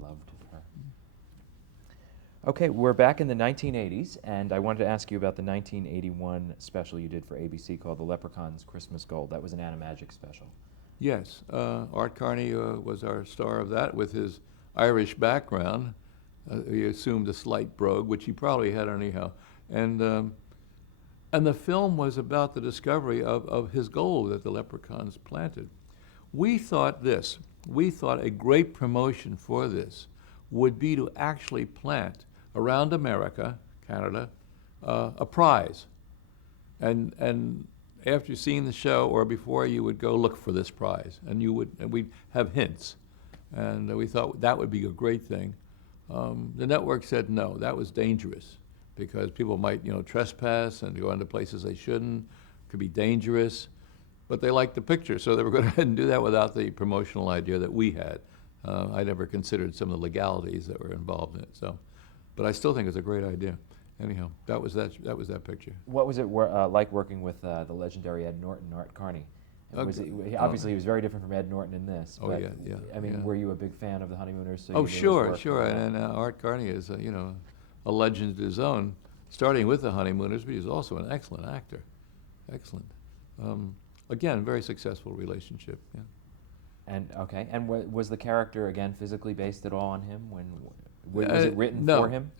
Loved her. Okay, we're back in the 1980s, and I wanted to ask you about the 1981 special you did for ABC called The Leprechaun's Christmas Gold. That was an Animagic special. Yes, Art Carney was our star of that with his Irish background. He assumed a slight brogue, which he probably had anyhow. And the film was about the discovery of his gold that the leprechauns planted. We thought a great promotion for this would be to actually plant around America, Canada, a prize. And after seeing the show or before, you would go look for this prize, and we'd have hints. And we thought that would be a great thing. The network said no, that was dangerous because people might, trespass and go into places they shouldn't. Could be dangerous. But they liked the picture, so they were going to go ahead and do that without the promotional idea that we had. I never considered some of the legalities that were involved in it. But I still think it's a great idea. Anyhow, that was that picture. What was it like working with the legendary Ed Norton, Art Carney? Obviously, he was very different from Ed Norton in this. Oh, but, yeah. I mean, yeah. Were you a big fan of the Honeymooners? So Oh, you knew his sure. work And Art Carney is, a legend of his own, starting with the Honeymooners, but he's also an excellent actor. Excellent. Again, very successful relationship. Yeah. And was the character again physically based at all on him? Was it written no. for him?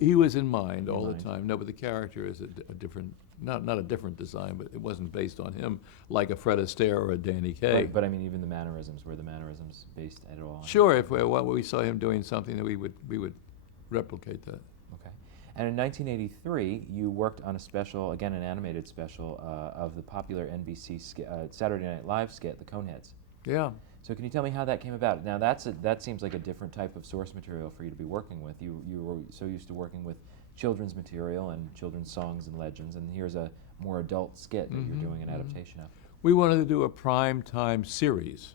He was in mind all the time. No, but the character is a different, not a different design, but it wasn't based on him like a Fred Astaire or a Danny Kaye. But I mean, even the mannerisms, were the mannerisms based at all? Sure, if we saw him doing something, that we would replicate that. Okay. And in 1983, you worked on a special, again an animated special, of the popular NBC Saturday Night Live skit, The Coneheads. Yeah. So can you tell me how that came about? Now that seems like a different type of source material for you to be working with. You were so used to working with children's material and children's songs and legends, and here's a more adult skit that you're doing an adaptation of. We wanted to do a prime time series,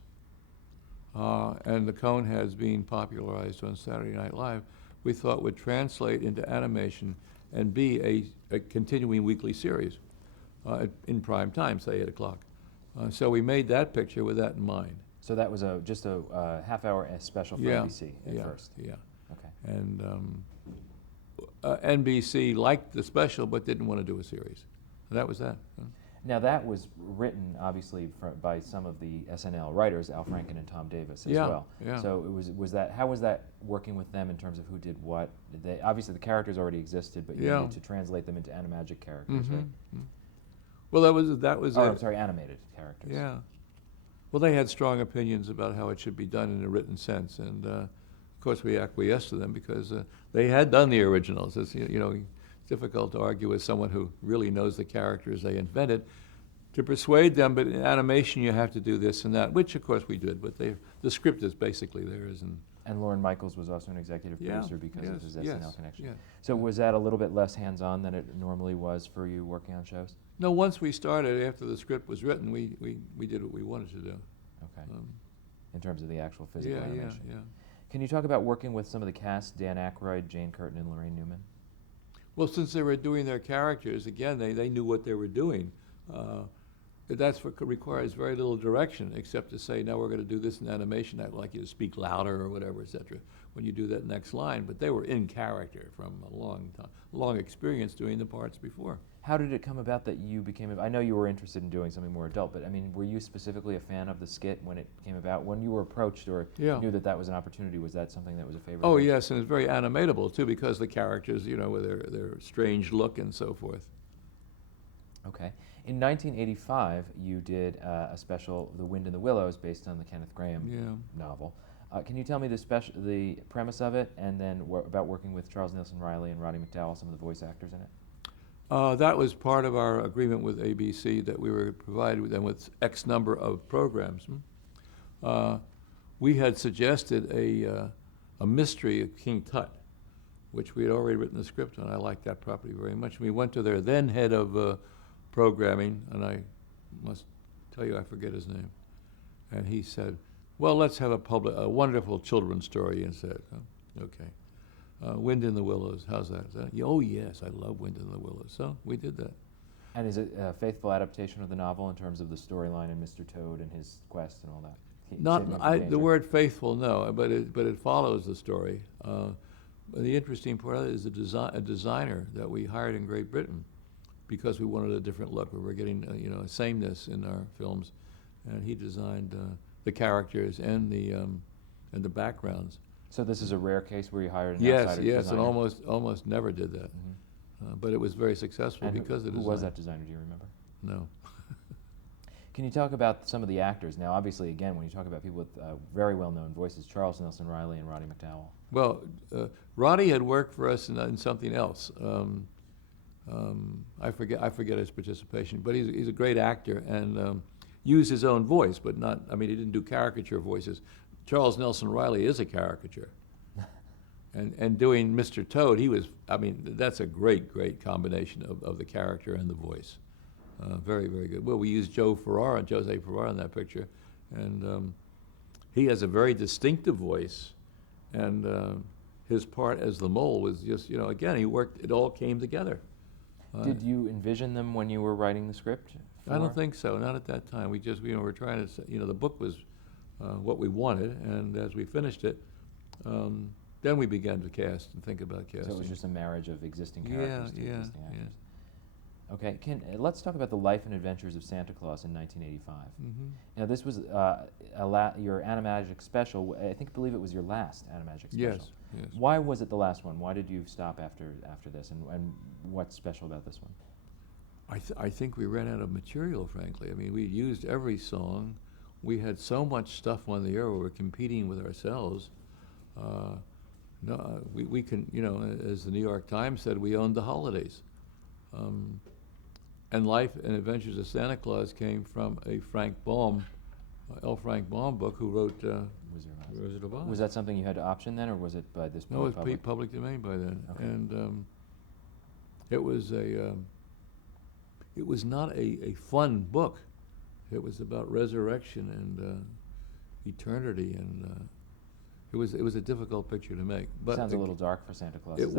and the Coneheads being popularized on Saturday Night Live, we thought would translate into animation and be a continuing weekly series in prime time, say 8 o'clock. So we made that picture with that in mind. So that was just a half-hour special for NBC at first? Yeah. Okay. And NBC liked the special but didn't want to do a series. And that was that. Now that was written, obviously, by some of the SNL writers, Al Franken and Tom Davis, as well. Yeah. So how was that working with them in terms of who did what? Obviously the characters already existed, but you needed to translate them into animagic characters, right? Well, that was. Oh, I'm sorry, animated characters. Yeah. Well, they had strong opinions about how it should be done in a written sense, and of course we acquiesced to them because they had done the originals. It's difficult to argue with someone who really knows the characters they invented to persuade them. But in animation, you have to do this and that, which of course we did. But the script is basically theirs. And Lorne Michaels was also an executive producer because of his SNL connection. Yeah. So was that a little bit less hands-on than it normally was for you working on shows? No, once we started, after the script was written, we did what we wanted to do. Okay. In terms of the actual physical animation. Yeah. Can you talk about working with some of the cast, Dan Aykroyd, Jane Curtin, and Lorraine Newman? Well, since they were doing their characters, again, they knew what they were doing. That's what requires very little direction, except to say, now we're going to do this in animation. I'd like you to speak louder or whatever, etc. when you do that next line. But they were in character from a long experience doing the parts before. How did it come about that you became, I know you were interested in doing something more adult, but I mean, were you specifically a fan of the skit when it came about? When you were approached or knew that was an opportunity, was that something that was a favorite? Oh, yes, and it's very animatable, too, because the characters, with their strange look and so forth. Okay. In 1985, you did a special, The Wind in the Willows, based on the Kenneth Grahame novel. Can you tell me the premise of it, and then about working with Charles Nelson Riley and Roddy McDowall, some of the voice actors in it? That was part of our agreement with ABC that we were provided with them with X number of programs. We had suggested a mystery of King Tut, which we had already written the script on. I liked that property very much. We went to their then head of programming, and I must tell you I forget his name. And he said, well, let's have a wonderful children's story instead. Okay. Wind in the Willows, how's that? Oh, yes, I love Wind in the Willows. So we did that. And is it a faithful adaptation of the novel in terms of the storyline and Mr. Toad and his quest and all that? Not saving him from the danger. word faithful, no, but it follows the story. The interesting part of it is a designer that we hired in Great Britain because we wanted a different look. We were getting a sameness in our films, and he designed the characters and the backgrounds. So this is a rare case where you hired an Yes, outsider yes, designer? and almost never did that, but it was very successful And because of the who design. was that designer? Do you remember? No. Can you talk about some of the actors? Now, obviously, again, when you talk about people with very well-known voices, Charles Nelson Riley and Roddy McDowall. Well, Roddy had worked for us in something else. I forget his participation, but he's a great actor and used his own voice, but not. I mean, he didn't do caricature voices. Charles Nelson Riley is a caricature, and doing Mr. Toad, he was. I mean, that's a great combination of the character and the voice. Very good. Well, we used Jose Ferrara in that picture, and he has a very distinctive voice, and his part as the mole was just, again, he worked. It all came together. Did you envision them when you were writing the script? I don't think so. Not at that time. We just, were trying to, the book was what we wanted, and as we finished it, then we began to cast and think about casting. So it was just a marriage of existing characters to existing actors. Yeah. Okay, let's talk about the life and adventures of Santa Claus in 1985. Now, this was your animagic special. I believe it was your last animagic special. Yes. Why was it the last one? Why did you stop after this, and what's special about this one? I think we ran out of material, frankly. I mean, we used every song. We had so much stuff on the air. We were competing with ourselves. No, we can, as the New York Times said, we owned the holidays. And Life and Adventures of Santa Claus came from a Frank Baum, L. Frank Baum book, who wrote Wizard of Oz. Was that something you had to option then, or was it by this point? No, it was public domain by then. Okay. And it was it was not a fun book. It was about resurrection and eternity, and it was a difficult picture to make. But sounds a little dark for Santa Claus. It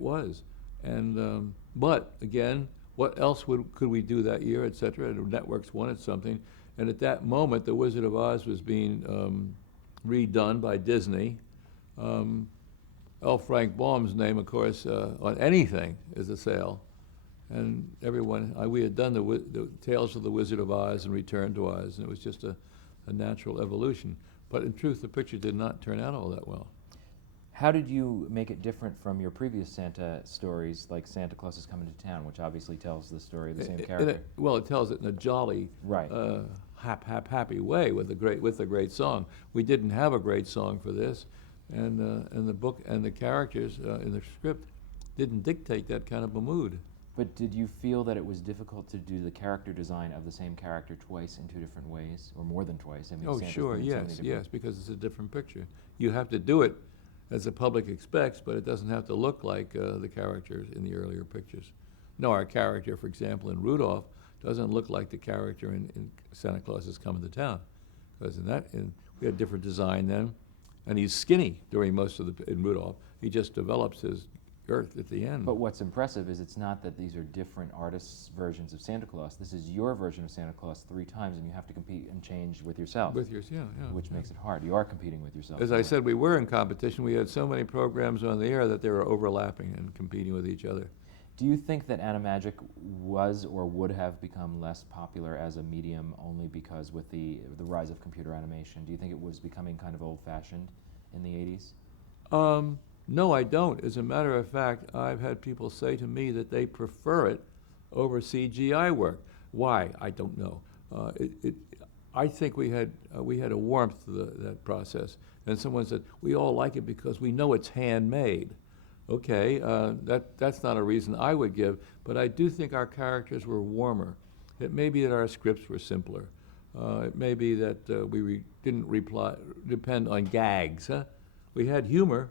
was, and but again, what else could we do that year, et cetera? And networks wanted something, and at that moment, The Wizard of Oz was being redone by Disney. L. Frank Baum's name, of course, on anything is a sale, and everyone. We had done the Tales of the Wizard of Oz and Return to Oz, and it was just a natural evolution. But in truth, the picture did not turn out all that well. How did you make it different from your previous Santa stories, like Santa Claus is Coming to Town, which obviously tells the story of the same character? It tells it in a jolly, right. Happy way with a great song. We didn't have a great song for this, and the book and the characters in the script didn't dictate that kind of a mood. But did you feel that it was difficult to do the character design of the same character twice in two different ways, or more than twice? I mean, Oh, Santa's sure, been in so many yes, because it's a different picture. You have to do it as the public expects, but it doesn't have to look like the characters in the earlier pictures. No, our character, for example, in Rudolph, doesn't look like the character in Santa Claus is Coming to Town, because we had different design then, and he's skinny during most of in Rudolph. He just develops his girth at the end. But what's impressive is it's not that these are different artists' versions of Santa Claus. This is your version of Santa Claus 3 times, and you have to compete and change with yourself. Which makes it hard. You are competing with yourself. As I said, we were in competition. We had so many programs on the air that they were overlapping and competing with each other. Do you think that Animagic was or would have become less popular as a medium only because with the rise of computer animation? Do you think it was becoming kind of old-fashioned in the 80s? No, I don't. As a matter of fact, I've had people say to me that they prefer it over CGI work. Why? I don't know. I think we had a warmth to that process. And someone said, we all like it because we know it's handmade. Okay, that's not a reason I would give, but I do think our characters were warmer. It may be that our scripts were simpler. It may be that we didn't depend on gags. Huh? We had humor,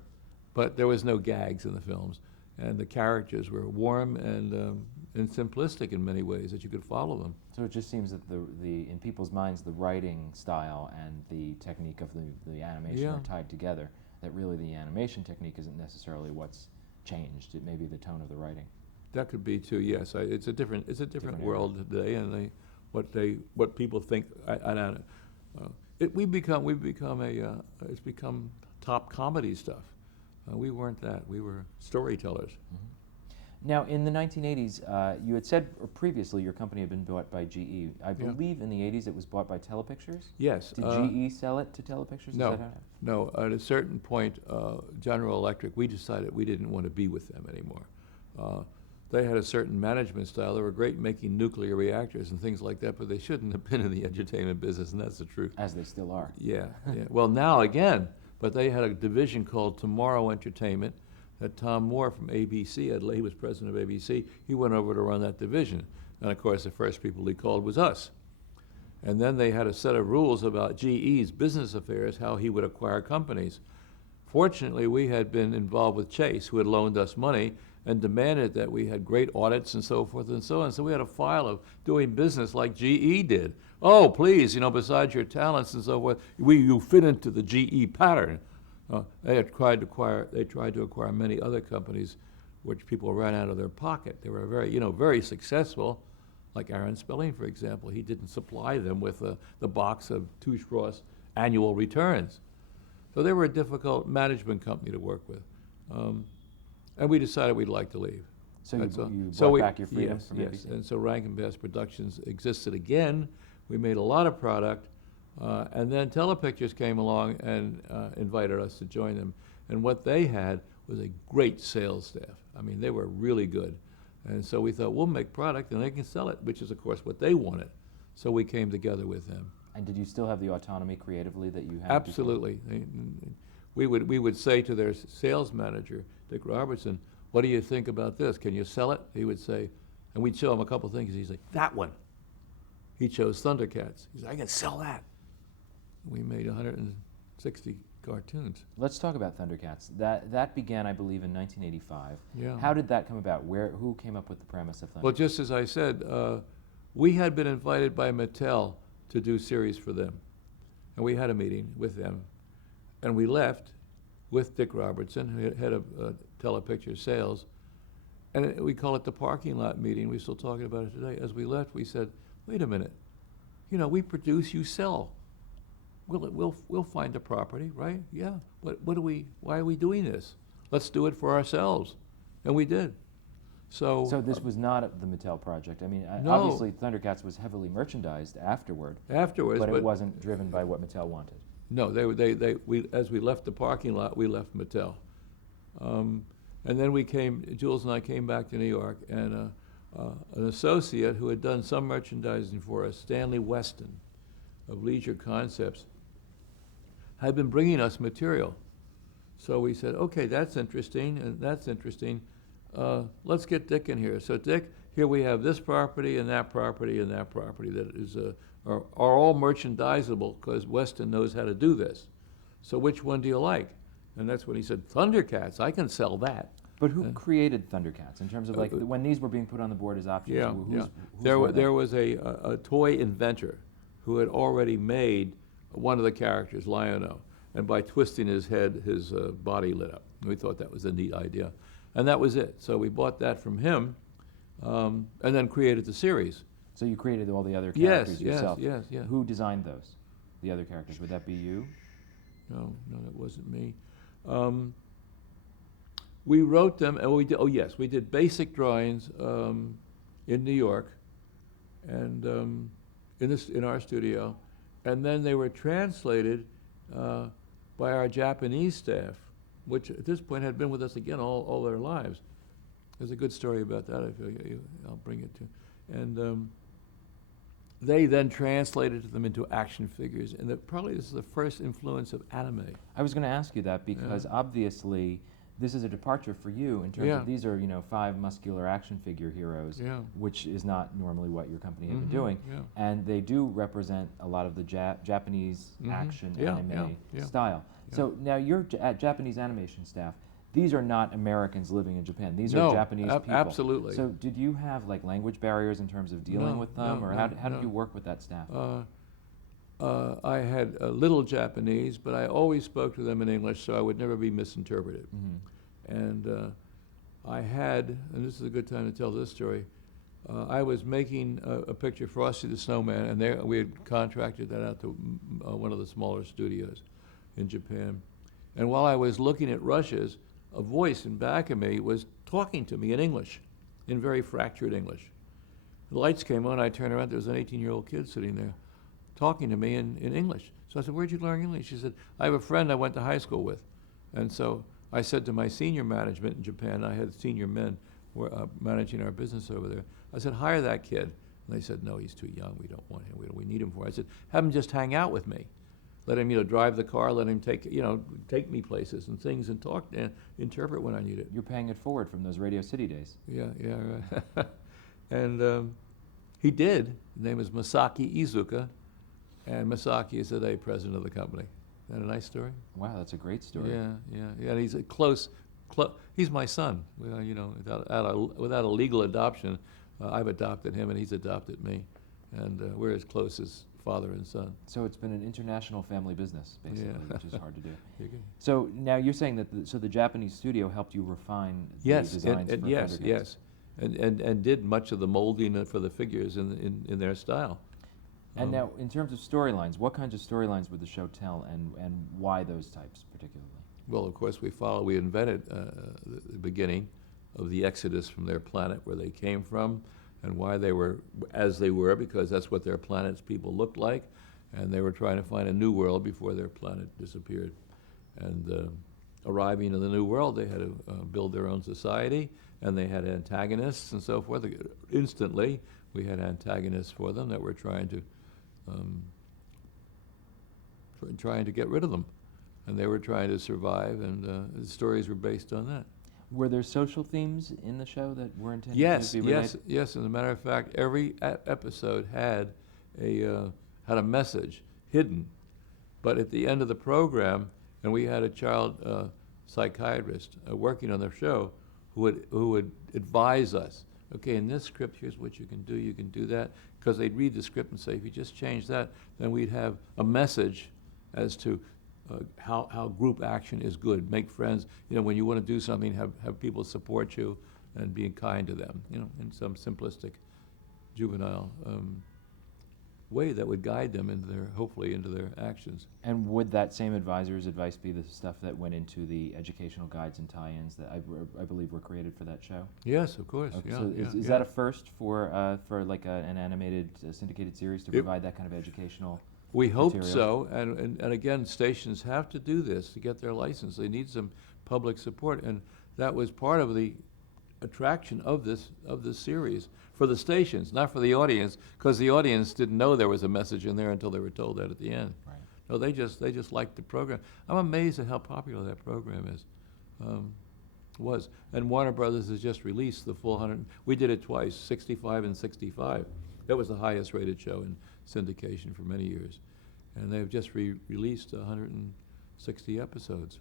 but there was no gags in the films, and the characters were warm and simplistic in many ways that you could follow them. So it just seems that in people's minds, the writing style and the technique of the animation are tied together. That really the animation technique isn't necessarily what's changed. It may be the tone of the writing. That could be too. Yes, it's a different world today, and what people think. We've become it's become top comedy stuff. We weren't that. We were storytellers. Now, in the 1980s, you had said previously your company had been bought by GE. I believe in the 80s it was bought by Telepictures? Yes. Did GE sell it to Telepictures? No, Is that how it no. At a certain point, General Electric, we decided we didn't want to be with them anymore. They had a certain management style. They were great making nuclear reactors and things like that, but they shouldn't have been in the entertainment business, and that's the truth. As they still are. Yeah, yeah. Well, now again, but they had a division called Tomorrow Entertainment that Tom Moore from ABC, he was president of ABC, he went over to run that division. And of course, the first people he called was us. And then they had a set of rules about GE's business affairs, how he would acquire companies. Fortunately, we had been involved with Chase, who had loaned us money and demanded that we had great audits and so forth and so on. So we had a file of doing business like GE did. Oh, please, besides your talents and so forth, you fit into the GE pattern. They tried to acquire many other companies, which people ran out of their pocket. They were very successful, like Aaron Spelling, for example. He didn't supply them with the box of Touche Ross annual returns. So they were a difficult management company to work with. And we decided we'd like to leave. So you bought back your freedom yes, from yes. ABC? And so Rankin Bass Productions existed again. We made a lot of product. And then Telepictures came along and invited us to join them. And what they had was a great sales staff. I mean, they were really good. And so we thought, we'll make product and they can sell it, which is, of course, what they wanted. So we came together with them. And did you still have the autonomy creatively that you had? Absolutely. We would say to their sales manager, Dick Robertson, what do you think about this? Can you sell it? He would say, and we'd show him a couple things. He'd say, that one. He chose Thundercats. He said, I can sell that. We made 160 cartoons. Let's talk about Thundercats. That began, I believe, in 1985. Yeah. How did that come about? Who came up with the premise of Thundercats? Well, just as I said, we had been invited by Mattel to do series for them. And we had a meeting with them. And we left with Dick Robertson, head of Telepicture sales. And we call it the parking lot meeting. We're still talking about it today. As we left, we said, wait a minute. We produce, you sell. We'll find a property, right? Yeah. Why are we doing this? Let's do it for ourselves. And we did. So this was not the Mattel project. I mean, No. obviously Thundercats was heavily mercandised afterward. Afterwards, but it wasn't driven by what Mattel wanted. No, as we left the parking lot, we left Mattel. And then Jules and I came back to New York, and an associate who had done some merchandising for us, Stanley Weston of Leisure Concepts, had been bringing us material. So we said, okay, that's interesting, and that's interesting. Let's get Dick in here. So Dick, here we have this property and that property and that property that are all merchandisable because Weston knows how to do this. So which one do you like? And that's when he said, Thundercats, I can sell that. But who created Thundercats in terms of when these were being put on the board as options? Who's There was a toy inventor who had already made one of the characters, Lion-O, and by twisting his head, his body lit up. We thought that was a neat idea. And that was it. So we bought that from him and then created the series. So you created all the other characters yourself? Yes. Who designed those, the other characters? Would that be you? No, that wasn't me. We wrote them, and we did basic drawings in New York and in our studio, and then they were translated by our Japanese staff, which at this point had been with us again all their lives. There's a good story about that. I'll bring it to. And they then translated them into action figures, and probably this is the first influence of anime. I was going to ask you that because obviously this is a departure for you in terms of these are 5 muscular action figure heroes, which is not normally what your company had been doing, and they do represent a lot of the Japanese action anime style. So now your Japanese animation staff, these are not Americans living in Japan. These are Japanese people. Absolutely. So did you have language barriers in terms of dealing with them, or how did you work with that staff? I had a little Japanese, but I always spoke to them in English, so I would never be misinterpreted. And I had, and this is a good time to tell this story, I was making a picture, Frosty the Snowman, and there we had contracted that out to one of the smaller studios in Japan. And while I was looking at rushes, a voice in back of me was talking to me in English, in very fractured English. The lights came on, I turned around, there was an 18-year-old kid sitting there talking to me in English. So I said, "Where'd you learn English?" She said, "I have a friend I went to high school with." And so I said to my senior management in Japan, I had senior men managing our business over there, I said, "Hire that kid." And they said, "No, he's too young, we don't want him, we need him for it." I said, "Have him just hang out with me. Let him, drive the car, let him take me places and things and talk and interpret when I need it." You're paying it forward from those Radio City days. Yeah, right. And he did. His name is Masaki Izuka, and Masaki is today president of the company. Isn't that a nice story? Wow, that's a great story. Yeah. He's a he's my son. Without a legal adoption, I've adopted him and he's adopted me, and we're as close as father and son. So it's been an international family business, basically, which is hard to do. Okay. So now you're saying that the Japanese studio helped you refine the designs for Thundercats. Yes, and did much of the molding for the figures in their style. And now, in terms of storylines, what kinds of storylines would the show tell, and why those types particularly? Well, of course, we invented the beginning of the exodus from their planet, where they came from, and why they were as they were, because that's what their planet's people looked like, and they were trying to find a new world before their planet disappeared. And arriving in the new world, they had to build their own society, and they had antagonists and so forth. Instantly, we had antagonists for them that were trying to get rid of them, and they were trying to survive, and the stories were based on that. Were there social themes in the show that were intended to be related? Yes. As a matter of fact, every episode had a message hidden, but at the end of the program, and we had a child psychiatrist working on the show who would advise us. Okay, in this script, here's what you can do that, because they'd read the script and say, if you just change that, then we'd have a message as to how group action is good. Make friends. When you want to do something, have people support you and being kind to them. In some simplistic, juvenile way that would guide them hopefully into their actions. And would that same advisor's advice be the stuff that went into the educational guides and tie-ins that I believe were created for that show? Yes, of course. Okay, so is that a first for like an animated syndicated series to provide that kind of educational? We hope material? so, and again, stations have to do this to get their license. They need some public support, and that was part of the attraction of this series for the stations, not for the audience, because the audience didn't know there was a message in there until they were told that at the end. Right. No, they just liked the program. I'm amazed at how popular that program was. And Warner Brothers has just released the full 100. We did it twice, 65 and 65. That was the highest rated show in syndication for many years. And they've just released 160 episodes.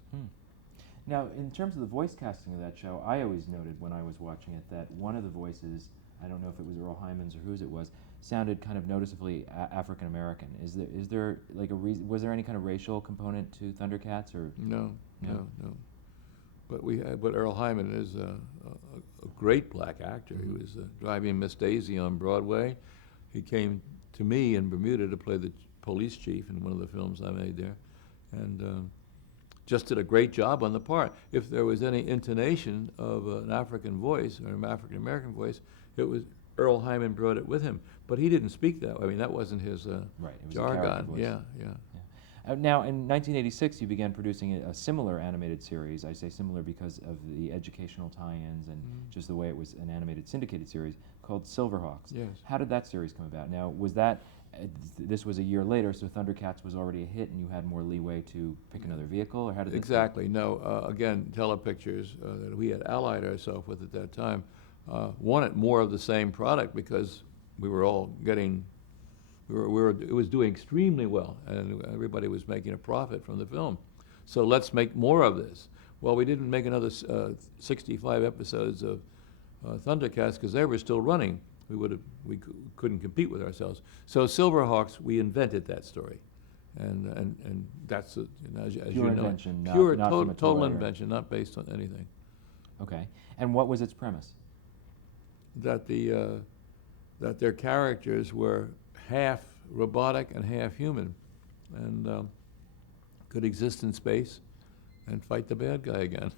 Now, in terms of the voice casting of that show, I always noted when I was watching it that one of the voices, I don't know if it was Earl Hyman's or whose it was, sounded kind of noticeably African American. Is there like a reason? Was there any kind of racial component to Thundercats, or No. But Earl Hyman is a great black actor. He was driving Miss Daisy on Broadway. He came to me in Bermuda to play the police chief in one of the films I made there, and just did a great job on the part. If there was any intonation of an African voice or an African American voice, it was Earl Hyman brought it with him. But he didn't speak that way. I mean, that wasn't his right? It was jargon. a character voice. Yeah. Now, in 1986, you began producing a similar animated series. I say similar because of the educational tie-ins and just the way it was an animated syndicated series called Silverhawks. Yes. How did that series come about? Now, was that, this was a year later, so Thundercats was already a hit and you had more leeway to pick another vehicle, or how did Exactly. No, again, Telepictures that we had allied ourselves with at that time wanted more of the same product because we were all getting, it was doing extremely well, and everybody was making a profit from the film. So let's make more of this. Well, we didn't make another 65 episodes of Thundercats because they were still running. We couldn't compete with ourselves. So Silverhawks, we invented that story, and that's as you know, invention, pure not from a total toy, invention, not based on anything. Okay. And what was its premise? That the that their characters were half robotic and half human, and could exist in space and fight the bad guy again.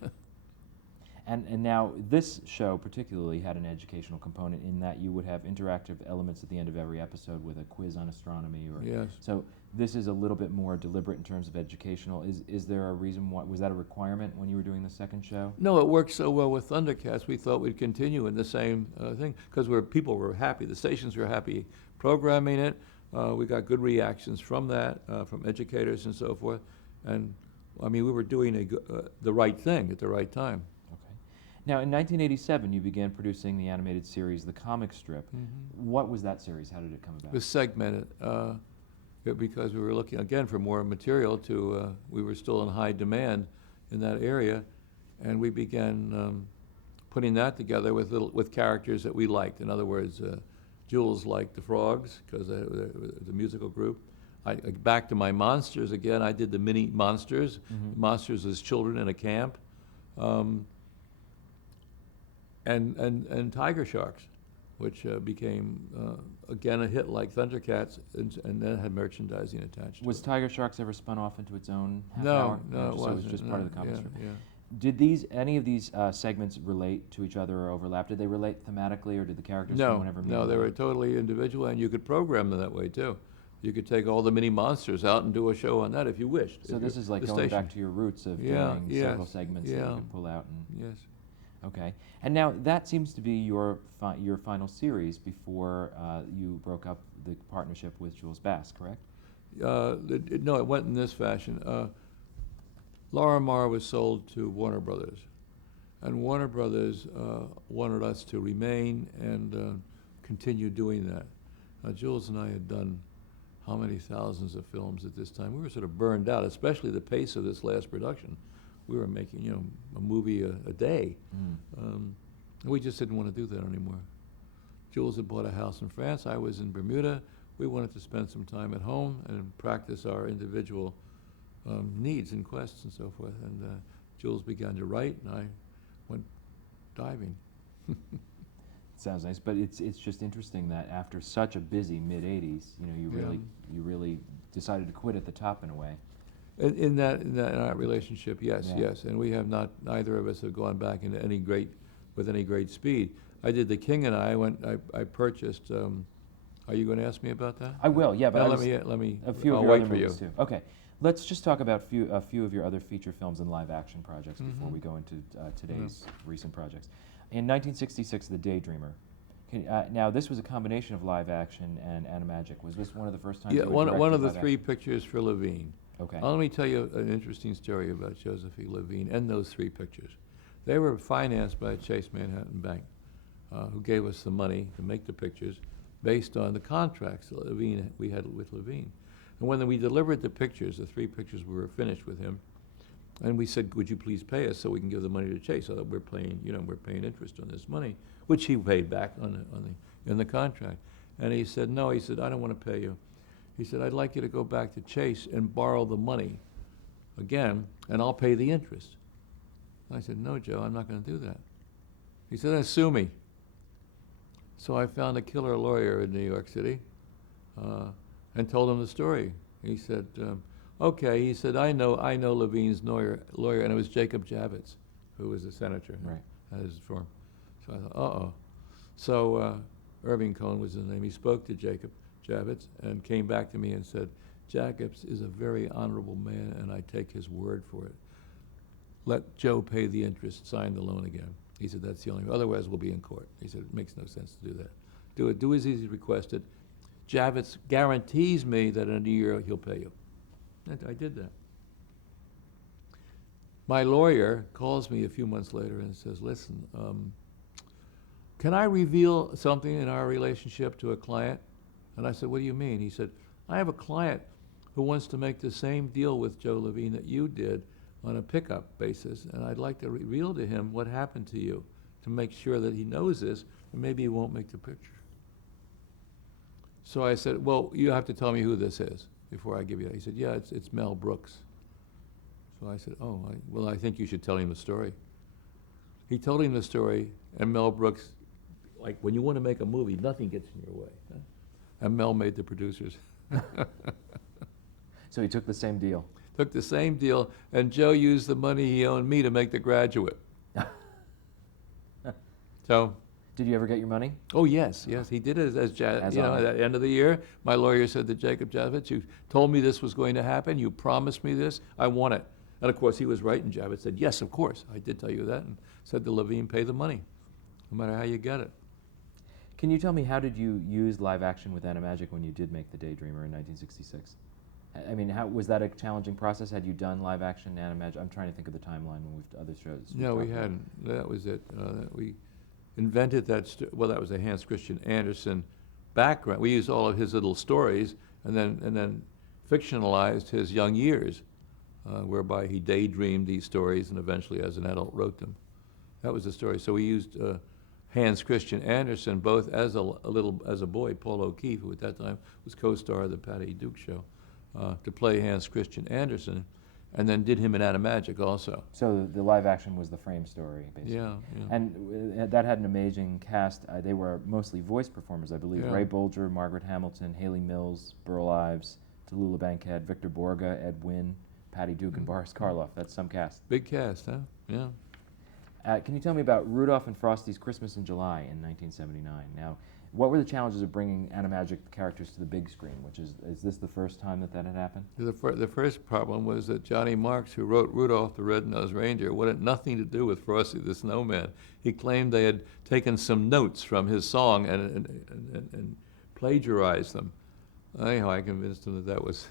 And now this show particularly had an educational component in that you would have interactive elements at the end of every episode with a quiz on astronomy. Or Yes. So this is a little bit more deliberate in terms of educational. Is there a reason why, was that a requirement when you were doing the second show? No, it worked so well with Thundercats, we thought we'd continue in the same thing, because people were happy, the stations were happy programming it. We got good reactions from that, from educators and so forth. And, I mean, we were doing the right thing at the right time. Okay. Now, in 1987, you began producing the animated series, The Comic Strip. Mm-hmm. What was that series? How did it come about? It was segmented because we were looking, again, for more material we were still in high demand in that area, and we began putting that together with characters that we liked. In other words, Jules liked the Frogs, because the musical group. Back to my monsters again, I did the mini monsters, Mm-hmm. monsters as children in a camp, and Tiger Sharks, which became, again, a hit like Thundercats, and then had merchandising attached Was to it. Tiger Sharks ever spun off into its own half No, hour? no, it So wasn't. it was just part of the comic yeah, strip. yeah. Did any of these segments relate to each other or overlap? Did they relate thematically, or did the characters from No, whenever? no, they were totally individual, and you could program them that way too. You could take all the mini monsters out and do a show on that if you wished. So this is like the going station. back to your roots of Yeah, doing several yes, segments that yeah. you can pull out. And, Yes. okay. And now that seems to be your final series before you broke up the partnership with Jules Bass, correct? No, it went in this fashion. Laura Marr was sold to Warner Brothers, and Warner Brothers wanted us to remain and continue doing that. Jules and I had done how many thousands of films at this time. We were sort of burned out, especially the pace of this last production. We were making, a movie a day. And we just didn't want to do that anymore. Jules had bought a house in France. I was in Bermuda. We wanted to spend some time at home and practice our individual needs and quests and so forth. And Jules began to write, and I went diving. Sounds nice, but it's just interesting that after such a busy mid '80s, you really decided to quit at the top in a way. In our relationship, yes, Yeah. yes, and we have not. Neither of us have gone back into with any great speed. I did The King and I purchased. Are you going to ask me about that? I will, yeah, but No, I let was- me. a few I'll of your wait other for you. movies too. Okay, let's just talk about a few of your other feature films and live action projects before Mhm. we go into today's recent projects. In 1966, The Daydreamer. Now, this was a combination of live action and animagic. Was this one of the first times? Yeah, you one of the live three action? pictures for Levine. Okay. Let me tell you an interesting story about Josephine Levine and those three pictures. They were financed by Chase Manhattan Bank, who gave us the money to make the pictures based on the contracts that we had with Levine. And when we delivered the pictures, the three pictures were finished with him, and we said, "Would you please pay us so we can give the money to Chase?" So that we're paying interest on this money, which he paid back in the contract. And he said, "No," he said, "I don't want to pay you." He said, "I'd like you to go back to Chase and borrow the money again, and I'll pay the interest." I said, "No, Joe, I'm not going to do that." He said, "Then sue me." So I found a killer lawyer in New York City and told him the story. He said, "Okay." He said, I know Levine's lawyer, and it was Jacob Javits, who was a senator Right. at his firm. So I thought, uh-oh. So Irving Cohn was his name. He spoke to Jacob Javits and came back to me and said, "Jacobs is a very honorable man, and I take his word for it. Let Joe pay the interest, sign the loan again." He said, "That's the only, otherwise we'll be in court." He said, "It makes no sense to do that. Do as he's requested. Javits guarantees me that in a year he'll pay you." And I did that. My lawyer calls me a few months later and says, "Listen, can I reveal something in our relationship to a client?" And I said, "What do you mean?" He said, "I have a client who wants to make the same deal with Joe Levine that you did on a pickup basis, and I'd like to reveal to him what happened to you to make sure that he knows this, and maybe he won't make the picture." So I said, "Well, you have to tell me who this is before I give you that." He said, "Yeah, it's Mel Brooks." So I said, "Oh, I think you should tell him the story." He told him the story, and Mel Brooks like when you want to make a movie, nothing gets in your way. Huh? And Mel made the producers. So he took the same deal. Took the same deal, and Joe used the money he owed me to make The Graduate. So. Did you ever get your money? Oh, yes, he did it at the end of the year. My lawyer said to Jacob Javits, you told me this was going to happen, you promised me this, I want it. And of course, he was right, and Javits said, yes, of course, I did tell you that, and said to Levine, pay the money, no matter how you get it. Can you tell me, how did you use live action with Animagic when you did make The Daydreamer in 1966? I mean, was that a challenging process? Had you done live action Animagic? I'm trying to think of the timeline when we've other shows. No, we hadn't. That was it. We invented that. Well, that was a Hans Christian Andersen background. We used all of his little stories, and then fictionalized his young years, whereby he daydreamed these stories and eventually, as an adult, wrote them. That was the story. So we used Hans Christian Andersen both as a boy, Paul O'Keefe, who at that time was co-star of the Patty Duke Show, to play Hans Christian Andersen, and then did him in Animagic also. So the live action was the frame story, basically. Yeah. And that had an amazing cast. They were mostly voice performers, I believe. Yeah. Ray Bolger, Margaret Hamilton, Haley Mills, Burl Ives, Tallulah Bankhead, Victor Borga, Ed Wynn, Patty Duke, and Boris Karloff. That's some cast. Big cast, huh? Yeah. Can you tell me about Rudolph and Frosty's Christmas in July in 1979? Now, what were the challenges of bringing Animagic characters to the big screen? Is this the first time that had happened? The first problem was that Johnny Marks, who wrote Rudolph the Red-Nosed Reindeer, wanted nothing to do with Frosty the Snowman. He claimed they had taken some notes from his song and plagiarized them. Anyhow, I convinced him that was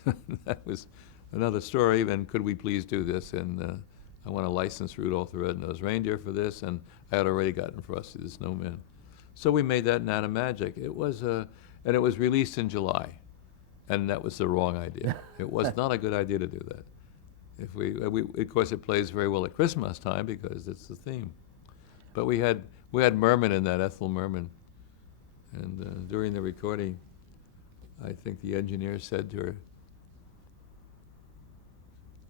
that was another story, and could we please do this? And I want to license Rudolph the Red-Nosed Reindeer for this, and I had already gotten Frosty the Snowman. So we made that in Animagic. It was and it was released in July, and that was the wrong idea. It was not a good idea to do that. If we of course it plays very well at Christmas time because it's the theme. But we had Merman in that, Ethel Merman, and during the recording, I think the engineer said to her,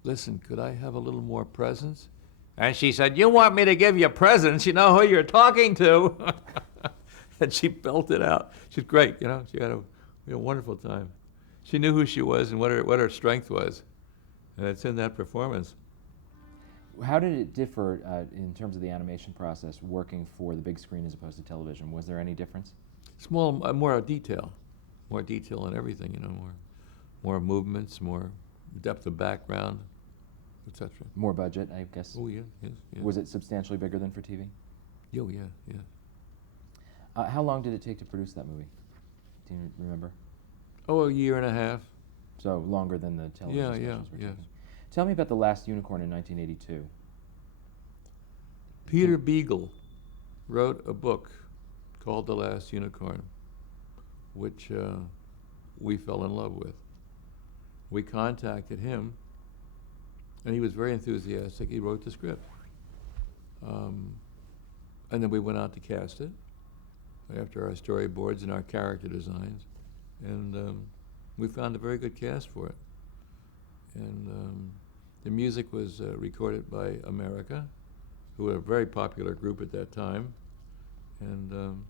"Listen, could I have a little more presence?" And she said, "You want me to give you presents? You know who you're talking to." And she belted out. She's great, you know. She had a wonderful time. She knew who she was and what her strength was, and it's in that performance. How did it differ in terms of the animation process, working for the big screen as opposed to television? Was there any difference? More detail in everything, you know, more movements, more depth of background, etc. More budget, I guess. Oh yeah, yes. Was it substantially bigger than for TV? Oh yeah. How long did it take to produce that movie? Do you remember? Oh, a year and a half. So longer than the television specials were yes. taking. Tell me about The Last Unicorn in 1982. Peter Beagle wrote a book called The Last Unicorn, which we fell in love with. We contacted him, and he was very enthusiastic. He wrote the script. And then we went out to cast it after our storyboards and our character designs. And we found a very good cast for it. And the music was recorded by America, who were a very popular group at that time. And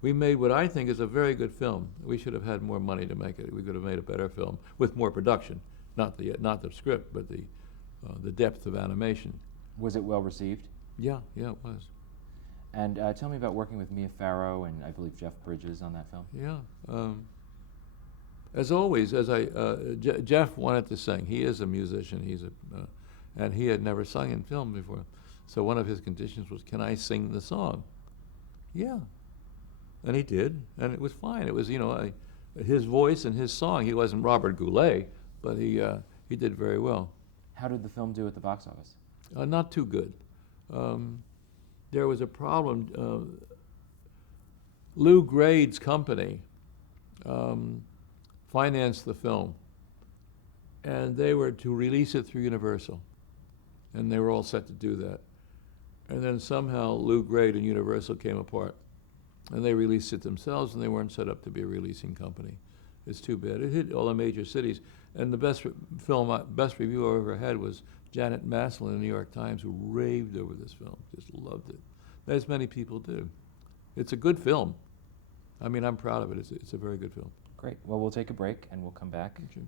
we made what I think is a very good film. We should have had more money to make it. We could have made a better film with more production, not the script, but the depth of animation. Was it well received? Yeah, it was. And tell me about working with Mia Farrow and I believe Jeff Bridges on that film. Yeah. As always, Jeff wanted to sing. He is a musician. And he had never sung in film before. So one of his conditions was, "Can I sing the song?" Yeah. And he did, and it was fine. It was, his voice and his song. He wasn't Robert Goulet, but he did very well. How did the film do at the box office? Not too good. There was a problem. Lou Grade's company financed the film, and they were to release it through Universal, and they were all set to do that. And then somehow Lou Grade and Universal came apart, and they released it themselves, and they weren't set up to be a releasing company. It's too bad. It hit all the major cities, and the best review I ever had was Janet Maslin in the New York Times, who raved over this film, just loved it, as many people do. It's a good film. I mean, I'm proud of it. It's a very good film. Great. Well, we'll take a break and we'll come back. Okay.